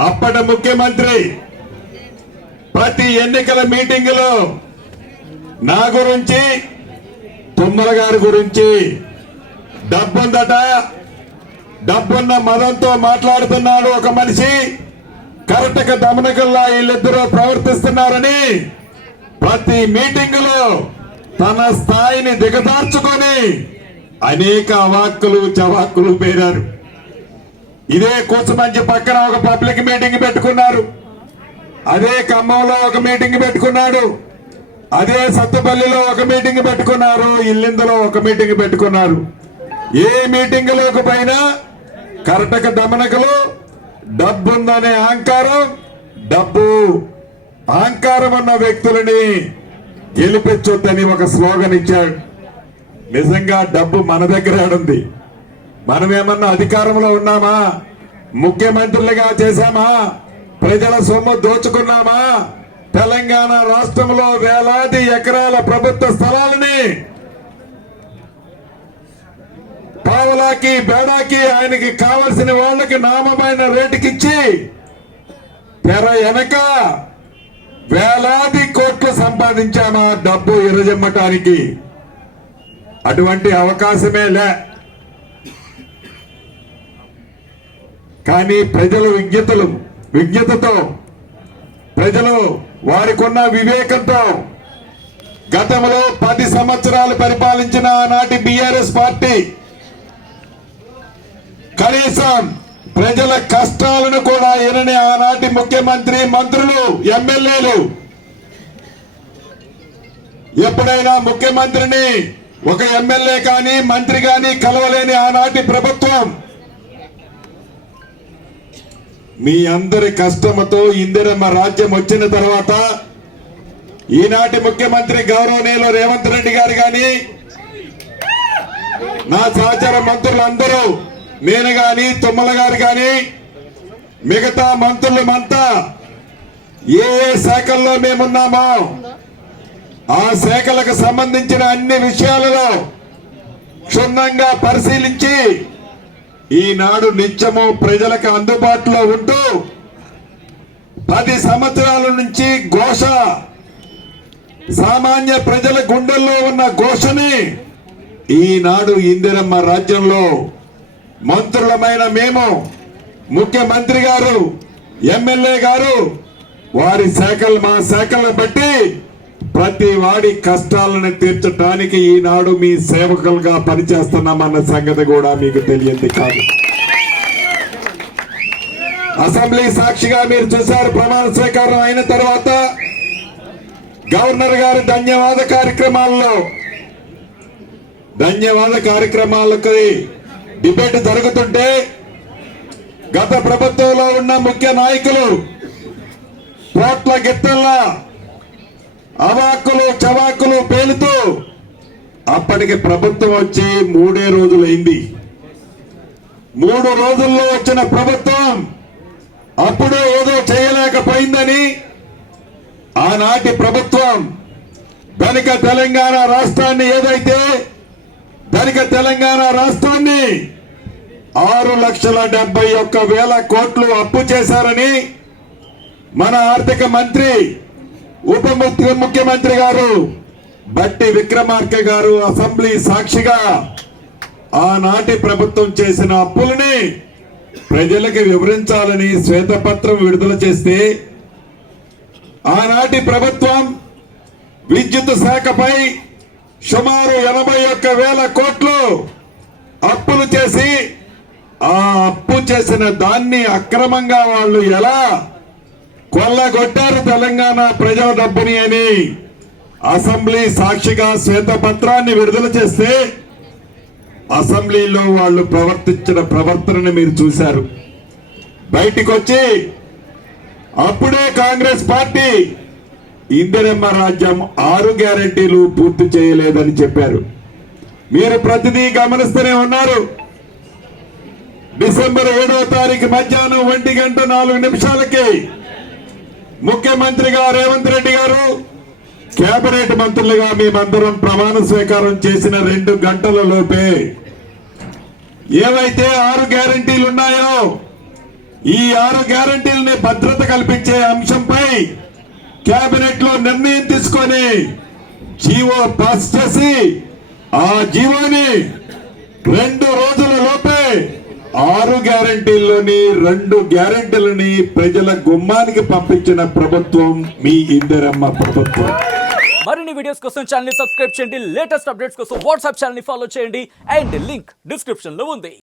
అప్పటి ముఖ్యమంత్రి ప్రతి ఎన్నికల మీటింగులో నా గురించి తుమ్మల గారి గురించి డబ్బుందట డబ్బున్న మదంతో మాట్లాడుతున్నాడు ఒక మనిషి. కరటక దమనకల్లా వీళ్ళిద్దరూ ప్రవర్తిస్తున్నారని ప్రతి మీటింగులో తన స్థాయిని దిగదార్చుకొని అనేక అవాక్కులు చవాక్కులు పేరారు. ఇదే కూచమంచి పక్కన ఒక పబ్లిక్ మీటింగ్ పెట్టుకున్నారు. అదే ఖమ్మంలో ఒక మీటింగ్ పెట్టుకున్నాడు. అదే సత్తుపల్లిలో ఒక మీటింగ్ పెట్టుకున్నారు. ఇల్లిందులో ఒక మీటింగ్ పెట్టుకున్నారు. ఏ మీటింగులోకి పైన కరటక దమనకలు డబ్బుందనే అహంకారం డబ్బు అహంకారం ఉన్న వ్యక్తులని గెలిపించొద్దని ఒక స్లోగన్ ఇచ్చాడు. నిజంగా డబ్బు మన దగ్గర ఉంది. మనం ఏమన్నా అధికారంలో ఉన్నామా? ముఖ్యమంత్రులుగా చేశామా? ప్రజల సొమ్ము దోచుకున్నామా? తెలంగాణ రాష్ట్రంలో వేలాది ఎకరాల ప్రభుత్వ స్థలాలని పావలాకి బేడాకి ఆయనకి కావలసిన వాళ్ళకి నామమైన రేటుకిచ్చి తెర వెనక వేలాది కోట్లు సంపాదించామా డబ్బు ఇరజమ్మటానికి అటువంటి అవకాశమే లే. కానీ ప్రజలు విజ్ఞతలు విజ్ఞతతో ప్రజలు వారికున్న వివేకంతో గతంలో పది సంవత్సరాలు పరిపాలించిన ఆనాటి బిఆర్ఎస్ పార్టీ కనీసం ప్రజల కష్టాలను కూడా ఎనని ఆనాటి ముఖ్యమంత్రి మంత్రులు ఎమ్మెల్యేలు ఎప్పుడైనా ముఖ్యమంత్రిని ఒక ఎమ్మెల్యే కానీ మంత్రి కానీ కలవలేని ఆనాటి ప్రభుత్వం మీ అందరి కష్టముతో ఇందిరమ్మ రాజ్యం వచ్చిన తర్వాత ఈనాటి ముఖ్యమంత్రి గౌరవనీయులు రేవంత్ రెడ్డి గారు కానీ నా సహచర మంత్రులందరూ నేను గాని తుమ్మల గారు గాని మిగతా మంత్రులమంతా ఏ ఏ శాఖల్లో మేమున్నామో ఆ శాఖలకు సంబంధించిన అన్ని విషయాలలో క్షుణ్ణంగా పరిశీలించి ఈనాడు నిత్యము ప్రజలకు అందుబాటులో ఉంటూ పది సంవత్సరాల నుంచి ఘోష సామాన్య ప్రజల గుండెల్లో ఉన్న ఘోషని ఈనాడు ఇందిరమ్మ రాజ్యంలో మంత్రులమైన మేము ముఖ్యమంత్రి గారు ఎమ్మెల్యే గారు వారి శాఖలు మా శాఖలను బట్టి ప్రతి వాడి కష్టాలను తీర్చడానికి ఈనాడు మీ సేవకులుగా పనిచేస్తున్నామన్న సంగతి కూడా మీకు తెలియంది కాదు. అసెంబ్లీ సాక్షిగా మీరు చూశారు ప్రమాణ స్వీకారం అయిన తర్వాత గవర్నర్ గారి ధన్యవాద కార్యక్రమాల్లో ధన్యవాద కార్యక్రమాలకి డిబేట్ జరుగుతుంటే గత ప్రభుత్వంలో ఉన్న ముఖ్య నాయకులు కోట్ల గిత్తల్లా అవాక్కులు చవాకులు పేలుతూ అప్పటికి ప్రభుత్వం వచ్చి మూడే రోజులైంది. మూడు రోజుల్లో వచ్చిన ప్రభుత్వం అప్పుడు ఏదో చేయలేకపోయిందని ఆనాటి ప్రభుత్వం ధనిక తెలంగాణ రాష్ట్రాన్ని ఏదైతే ధనిక తెలంగాణ రాష్ట్రాన్ని ఆరు లక్షల డెబ్బై ఒక్క వేల కోట్లు అప్పు చేశారని మన ఆర్థిక మంత్రి ఉప ముఖ్యమంత్రి గారు బట్టి విక్రమార్క గారు అసెంబ్లీ సాక్షిగా ఆనాటి ప్రభుత్వం చేసిన అప్పులని ప్రజలకు వివరించాలని శ్వేతపత్రం విడుదల చేస్తే ఆనాటి ప్రభుత్వం విద్యుత్ శాఖపై సుమారు ఎనభై ఒక్క వేల కోట్లు అప్పులు చేసి ఆ అప్పు చేసిన దాన్ని అక్రమంగా వాళ్ళు ఎలా కొల్లగొట్టారు తెలంగాణ ప్రజల డబ్బుని అని. అసెంబ్లీ సాక్షిగా శ్వేతపత్రాన్ని విడుదల చేస్తే అసెంబ్లీలో వాళ్ళు ప్రవర్తించిన ప్రవర్తనని మీరు చూశారు. బయటికి వచ్చి అప్పుడే కాంగ్రెస్ పార్టీ ఇందిరమ్మ రాజ్యం ఆరు గ్యారెంటీలు పూర్తి చేయలేదని చెప్పారు. మీరు ప్రతిదీ గమనిస్తూనే ఉన్నారు. డిసెంబర్ ఏడవ తారీఖు మధ్యాహ్నం ఒంటి గంట నాలుగు నిమిషాలకి ముఖ్యమంత్రిగా రేవంత్ రెడ్డి గారు కేబినెట్ మంత్రులుగా మేమందరం ప్రమాణ స్వీకారం చేసిన రెండు గంటల లోపే ఏవైతే ఆరు గ్యారంటీలు ఉన్నాయో ఈ ఆరు గ్యారంటీలని భద్రత కల్పించే అంశంపై కేబినెట్లో నిర్ణయం తీసుకొని జీవో పాస్ చేసి ఆ జీవోని రెండు రోజుల లోపే ఆరు గ్యారంటీల్లోని రెండు గ్యారంటీలని ప్రజల గుమ్మానికి పంపించిన ప్రభుత్వం మీ ఇందిరమ్మ ప్రభుత్వం. మరిన్ని వీడియోస్ కోసం ఛానల్ని సబ్స్క్రైబ్ చేయండి. లేటెస్ట్ అప్డేట్స్ కోసం వాట్సాప్ ఛానల్ని ఫాలో చేయండి. అండ్ లింక్ డిస్క్రిప్షన్లో ఉంది.